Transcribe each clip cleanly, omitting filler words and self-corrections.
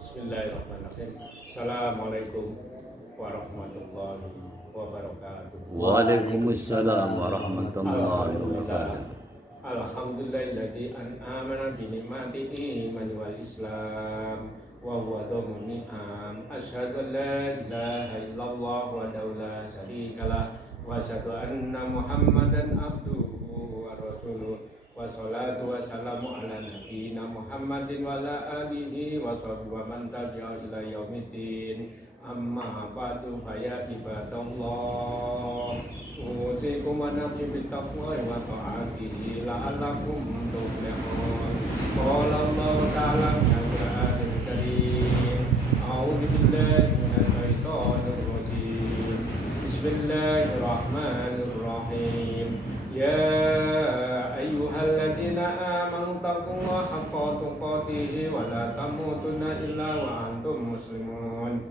Bismillahirrahmanirrahim. Assalamualaikum warahmatullahi wabarakatuh. Waalaikumsalam warahmatullahi Alhamdulillah. wabarakatuh. Alhamdulillahilladzi an'amana bi ni'matihi iman wal Islam wa huwa dhamun ni'am. Asyhadu an la ilaha illallah wahdahu la syarikalah wa asyhadu anna Muhammadan abduhu wa rasuluh. Wassalatu wassalamu ala nabiyyina Muhammadin wa ala alihi wa sahbihi wa man tabi'a ila yaumiddin. Amma ba'du fa ya ibadallah, usikum wa nafsi bittaqwa wa ta'atihi la'allakum tuflihun. Qala Allah ta'ala fi al-Qur'anil Karim, a'udzu billahi minasy syaithanir rajim. Bismillahirrahmanirrahim. Ya ayyuhalladzina amanu taqullaha haqqa tuqatih wa la tamutunna illa wa antum muslimun.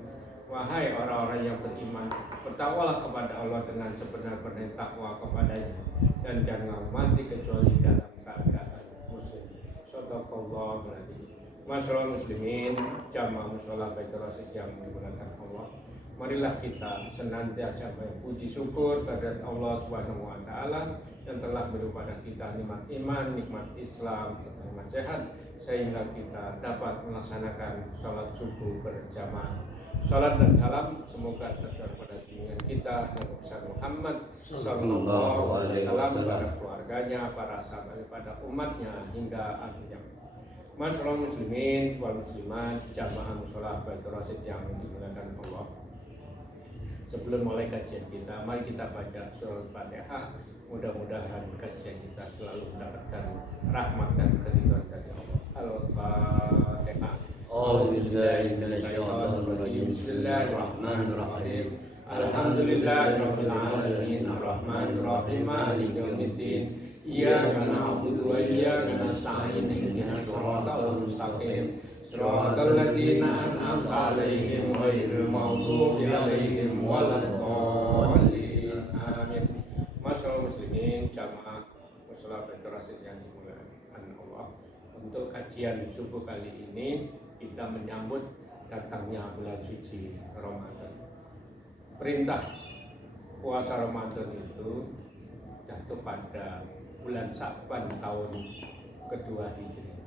Wahai orang-orang yang beriman, bertakwalah kepada Allah dengan sebenar-benar takwa kepadanya, dan jangan mati kecuali dalam keadaan muslim. Shadaqallahul adzim. Masyaallah muslimin, jamaah mushola Baitur Rasyid yang dimuliakan Allah. Marilah kita senantiasa berpuji syukur terhadap Allah Subhanahu wa taala yang telah beri kepada kita nikmat iman, nikmat Islam, serta nikmat sehat, sehingga kita dapat melaksanakan salat subuh berjamaah. Salat dan salam semoga tercurah pada junjungan kita Nabi besar Muhammad sallallahu alaihi wasallam, para keluarganya, para sahabat, pada umatnya hingga akhir zaman. Masyaallah muslimin wal muslimat, jamaah mushola Baitur Rasyid yang dimuliakan Allah. Sebelum mulai kajian kita, mari kita baca surah Al-Fatihah. Mudah-mudahan kajian kita selalu mendapatkan rahmat dan keridhaan dari Allah. Al-Fatihah. A'udzubillahi minasyaitonir rajim. Bismillahirrahmanirrahim. Alhamdulillahirabbil alamin, arrahmanir rahim, maliki yaumiddin. Iyyaka na'budu wa iyyaka nasta'in, ihdinas siratal mustaqim. Shiratal ladzina an'amta 'alaihim ghairil maghdubi 'alaihim waladdallin. Amin. Masyaallah muslimin, jamaah mushola Baitur Rasyid yang dimuliakan Allah. Untuk kajian subuh kali ini kita menyambut datangnya bulan suci Ramadan. Perintah puasa Ramadan itu jatuh pada bulan Sya'ban tahun kedua Hijriah.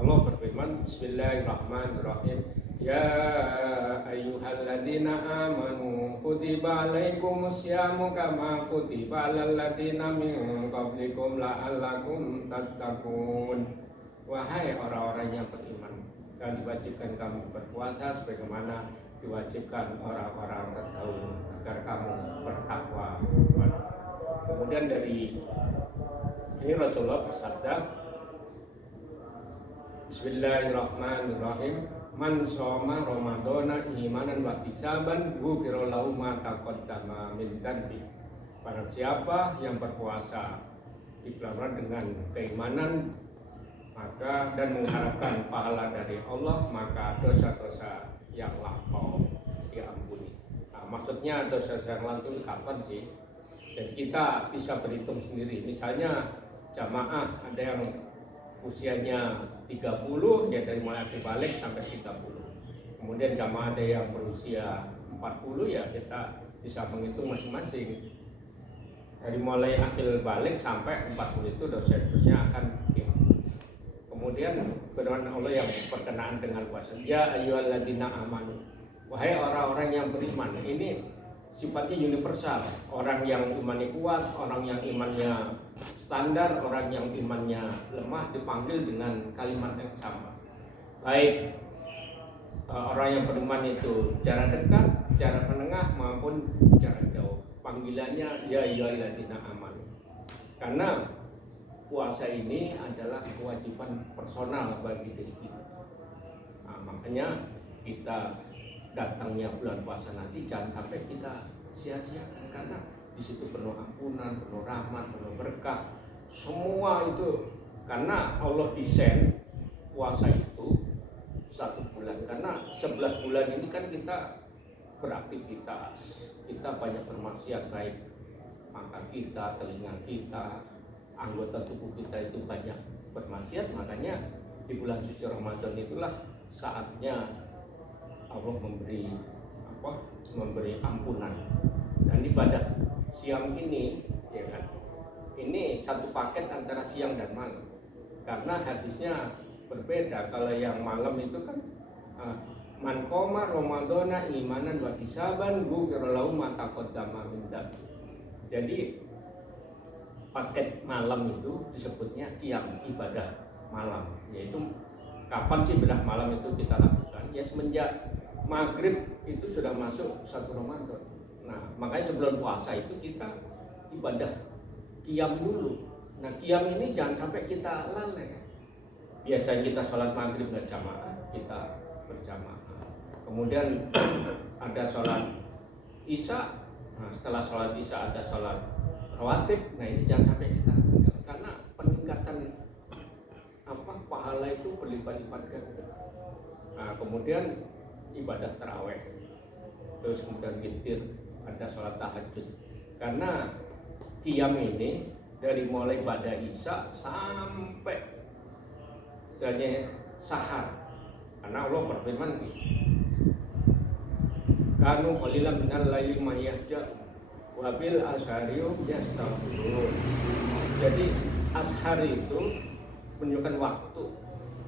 Allah berfirman, Bismillahirrahmanirrahim. Ya ayyuhalladzina amanu kutiba alaikumusyamu kama kutiba alal ladzina min qablikum la'allakum tattaqun. Wahai orang-orang yang beriman, dan diwajibkan kamu berpuasa sebagaimana diwajibkan orang-orang terdahulu agar kamu bertakwa. Kemudian dari ini Rasulullah bersabda, Bismillahirrahmanirrahim. Man shoma Ramadana imanan wa ihtisaban ghufira lahu ma taqaddama min dhanbi. Barang siapa yang berpuasa di bulan dengan keimanan maka dan mengharapkan pahala dari Allah, maka dosa-dosa yang lampau diampuni. Nah, maksudnya dosa-dosa yang lampau itu kapan sih? Jadi kita bisa berhitung sendiri. Misalnya jamaah ada yang usianya 30, ya dari mulai akil balik sampai 30. Kemudian jamaah ada yang berusia 40, ya kita bisa menghitung masing-masing. Dari mulai akil balik sampai 40 itu dosa-dosanya akan diampuni. Kemudian firman Allah yang berkenaan dengan puasa, ya ayyuhalladzina amanu, wahai orang-orang yang beriman. Ini sifatnya universal. Orang yang imannya kuat, orang yang imannya standar, orang yang imannya lemah dipanggil dengan kalimat yang sama. Baik orang yang beriman itu jarak dekat, jarak menengah maupun jarak jauh, panggilannya ya ayyuhalladzina amanu. Karena puasa ini adalah kewajiban personal bagi diri kita. Nah, makanya kita datangnya bulan puasa nanti jangan sampai kita sia-siakan, karena di situ penuh ampunan, penuh rahmat, penuh berkah. Semua itu karena Allah desain puasa itu 1 bulan, karena 11 bulan ini kan kita beraktivitas, kita banyak bermaksiat, baik mata kita, telinga kita, anggota tubuh kita itu banyak bermaksiat. Makanya di bulan suci Ramadan itulah saatnya Allah memberi ampunan. Dan ibadah siam ini, ya kan, ini satu paket antara siang dan malam. Karena hadisnya berbeda. Kalau yang malam itu kan man qoma ramadhana imanan wa ihtisaban ghufira lahu ma taqaddama min dzambi. Jadi paket malam itu disebutnya qiyam, ibadah malam, yaitu kapan sih ibadah malam itu kita lakukan? Ya semenjak maghrib itu sudah masuk 1 Ramadan. Nah, makanya sebelum puasa itu kita ibadah qiyam dulu. Nah, qiyam ini jangan sampai kita lalai. Biasanya kita sholat maghrib nggak jamaah, kita berjamaah. Kemudian ada sholat isya. Nah, setelah sholat isya ada sholat rawatib. Nah, ini jangan sampai kita tinggal, karena peningkatan pahala itu berlipat-lipat ganda. Nah, kemudian ibadah taraweh, terus kemudian witir, ada sholat tahajud. Karena qiyam ini dari mulai pada isya sampai istilahnya sahar. Karena Allah berfirman, kanu qalilan minal laili ma yahja wa bil ashari yastaghfirun. Jadi ashar itu menunjukkan waktu.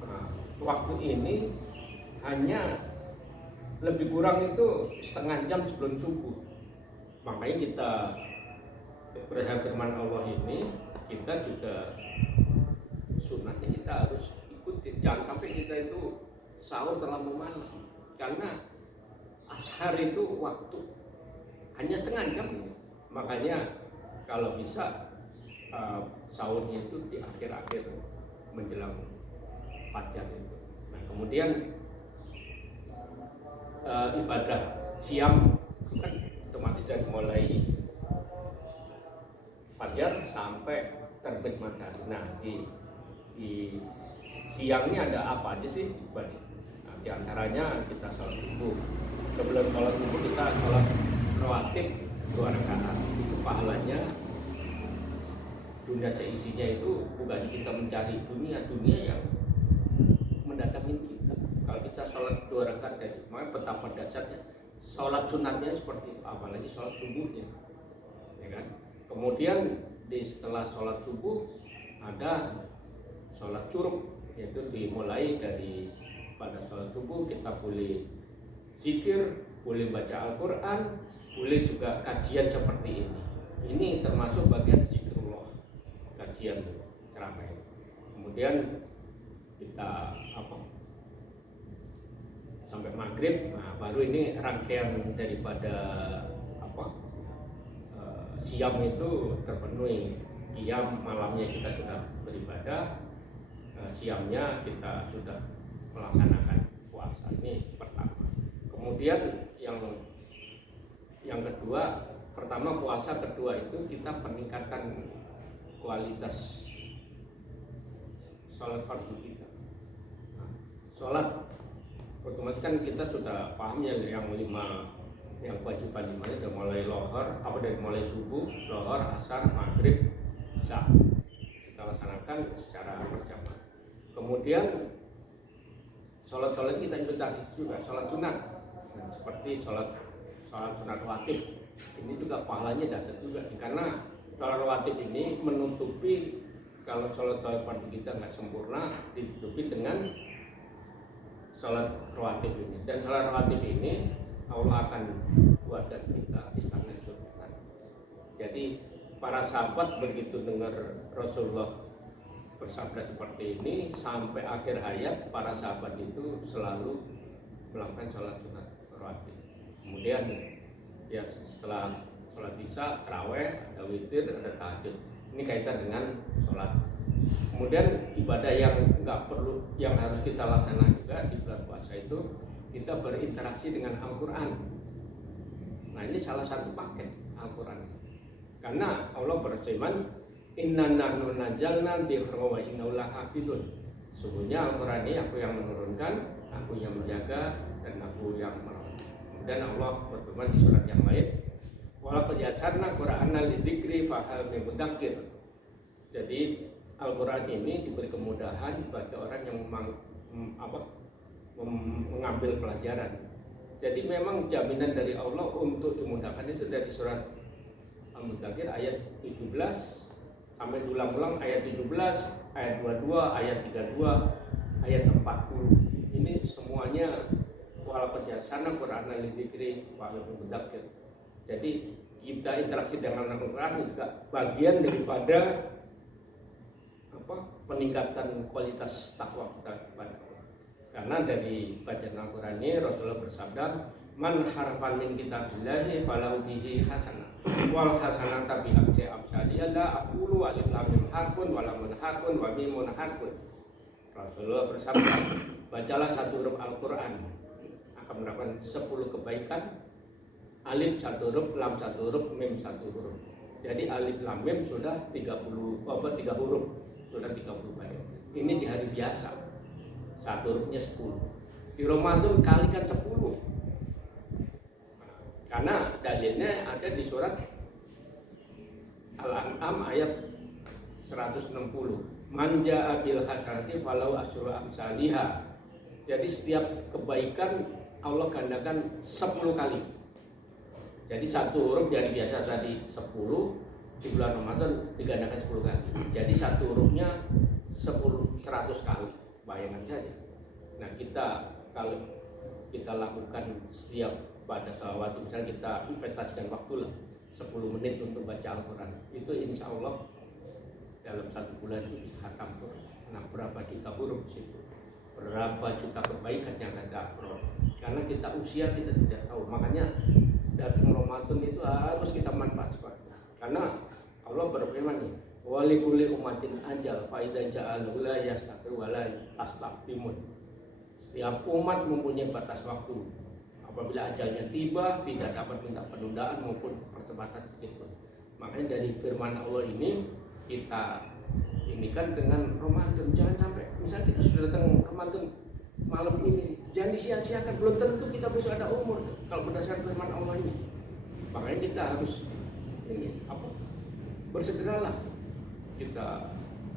Nah, waktu ini hanya lebih kurang itu setengah jam sebelum subuh. Makanya kita berdasarkan firman Allah ini, kita juga sunatnya kita harus ikuti. Jangan sampai kita itu sahur terlalu malam, karena ashar itu waktu hanya setengah jam. Makanya kalau bisa sahurnya itu di akhir-akhir menjelang fajar itu. Nah, kemudian ibadah siam itu kan otomatis dari mulai fajar sampai terbit matahari. Nah, di siangnya ada apa aja sih ibadah? Nah, di antaranya kita sholat subuh. Sebelum sholat subuh kita sholat rawatib 2 rakaat. Itu pahalanya dunia seisinya itu bukan kita mencari dunia yang mendatangi kita. Kalau kita sholat 2 rakaat dari kemarin, betapa dasarnya sholat sunatnya seperti itu, apalagi sholat subuhnya, ya kan? Kemudian setelah sholat subuh ada sholat syuruk, yaitu dimulai dari pada sholat subuh kita boleh zikir, boleh baca Al-Quran, boleh juga kajian seperti ini. Ini termasuk bagian zikrullah, kajian ceramah. Kemudian kita sampai maghrib. Nah, baru ini rangkaian daripada siam itu terpenuhi. Qiyam malamnya kita sudah beribadah, siamnya kita sudah melaksanakan puasa. Ini pertama. Kemudian yang kedua, pertama puasa, kedua itu kita peningkatan kualitas sholat fardu kita. Nah, sholat otomatis kan kita sudah paham ya, yang 5 yang kewajiban 5 itu dari mulai dari mulai subuh, lohor, asar, maghrib, isya kita laksanakan secara berjamaah. Kemudian sholat kita implementasi juga, sholat sunat. Nah, seperti sholat sunat rawatib ini juga pahalanya dahsyat juga, karena sholat rawatib ini menutupi kalau sholat fardu kita nggak sempurna, ditutupi dengan sholat rawatib ini. Dan sholat rawatib ini Allah akan buatkan kita istana surga. Jadi para sahabat begitu dengar Rasulullah bersabda seperti ini, sampai akhir hayat para sahabat itu selalu melakukan sholat sunat rawatib. Kemudian ya setelah sholat isya, taraweh, ada witir, ada tahajud. Ini kaitan dengan sholat. Kemudian ibadah yang nggak perlu, yang harus kita laksanakan juga di bulan puasa itu, kita berinteraksi dengan Al-Quran. Nah, ini salah satu paket Al-Quran. Karena Allah berfirman, inna nahnu nazzalna dzikra wa inna lahu hafidun. Sungguhnya Al-Quran ini aku yang menurunkan, aku yang menjaga, dan aku yang merawat. Dan Allah berfirman di surat yang lain, wa laqad yassarna Qur'ana lidzikri fahal min mudzakir. Jadi Al-Quran ini diberi kemudahan bagi orang yang mengambil pelajaran. Jadi memang jaminan dari Allah untuk dimudahkan itu dari surat Al-Mudzakkir ayat 17 sampai diulang-ulang ayat 17, ayat 22, ayat 32, ayat 40. Ini semuanya walaupun jasana Quran al-Dzikri wa al-Mudzakkir. Jadi kita interaksi dengan Al-Quran juga bagian daripada peningkatan kualitas takwa kita kepada Allah. Karena dari bacaan Al-Quran ini Rasulullah bersabda, man harfan min kitabillahi falahu bihi hasanah wal hasanata bi abdi amsaliyah la aqulu alif lam mim harfun wa lam harfun wa mimun harfun. Rasulullah bersabda, bacalah satu huruf Al-Quran akan mendapatkan 10 kebaikan. Alif satu huruf, lam satu huruf, mim satu huruf. Jadi alif lam mim sudah 3 huruf, sudah 30 baik. Ini di hari biasa. Satu hurufnya 10. Di Ramadan kalikan 10. Karena dalilnya ada di surat Al-An'am ayat 160. Man ja'a bil hasanati falau asyru amsalihha. Jadi setiap kebaikan Allah gandakan 10 kali. Jadi satu huruf dari biasa tadi 10, di bulan Ramadan digandakan 10 kali. Jadi satu hurufnya 100 kali. Bayangkan saja. Nah, kita kalau kita lakukan setiap pada salawat, misalnya kita investasikan waktu lah 10 menit untuk baca Al-Quran, itu insya Allah dalam satu bulan itu bisa khatam Quran. Nah, berapa juta huruf di situ, berapa juta kebaikan yang ada. Karena kita usia kita tidak tahu, makanya datang Ramadan itu harus kita manfaatkan. Karena Allah berfirman nih, wali kulli umatin ajal fa idza ja'alu la yastaqiru wa la tastaqdimun. Setiap umat mempunyai batas waktu. Apabila ajalnya tiba, tidak dapat minta penundaan maupun percepatan sedikit pun. Makanya dari firman Allah ini kita kan dengan Ramadan, jangan sampai misalnya kita sudah datang Ramadan malam ini, jangan disia-siakan, belum tentu kita bisa ada umur kalau berdasarkan firman Allah ini. Makanya kita harus bersegeralah kita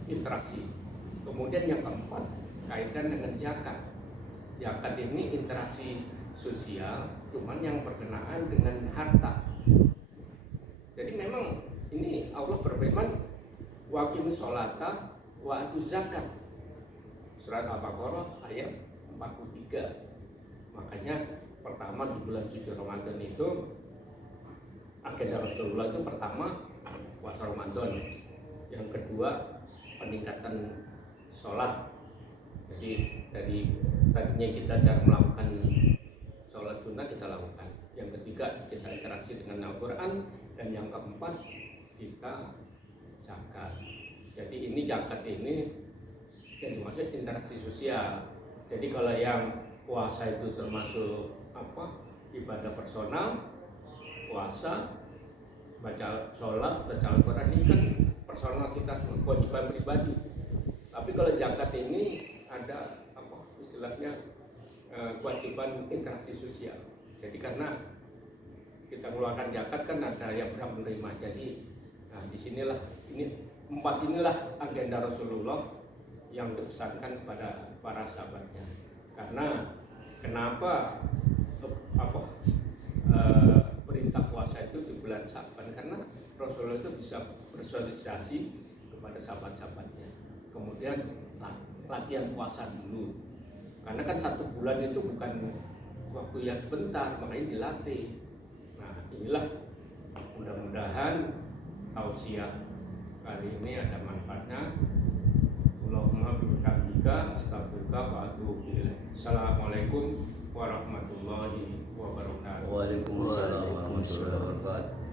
interaksi. Kemudian yang keempat, kaitan dengan zakat. Zakat ini interaksi sosial, cuman yang berkenaan dengan harta. Jadi memang ini Allah berfirman, waqim sholata wa atu zakat. Surat Al-Baqarah ayat 43. Makanya pertama di bulan suci Ramadan itu agenda Rasulullah itu pertama puasa Ramadan. Yang kedua peningkatan sholat. Jadi dari tadinya kita cara melakukan sholat sunnah kita lakukan. Yang ketiga kita interaksi dengan Al-Quran. Dan yang keempat kita zakat. Jadi ini zakat ini yang dimaksud interaksi sosial. Jadi kalau yang puasa itu termasuk ibadah personal, puasa, baca sholat, baca Al-Quran ini kan personal kita, kewajiban pribadi. Tapi kalau zakat ini ada istilahnya kewajiban interaksi sosial. Jadi karena kita mengeluarkan zakat kan ada yang berhak menerima. Jadi disinilah empat inilah agenda Rasulullah yang dipesankan kepada para sahabatnya. Karena kenapa perintah puasa itu di bulan Syaban? Karena Rasulullah itu bisa bersosialisasi kepada sahabat-sahabatnya. Kemudian latihan puasa dulu. Karena kan satu bulan itu bukan waktu yang sebentar, makanya dilatih. Nah, inilah mudah-mudahan tausiah kali ini ada manfaatnya. Allahumma bihamdika astaghfiruka wa atubu ilaik. Assalamualaikum warahmatullahi wabarakatuh. Waalaikumsalam warahmatullahi wabarakatuh.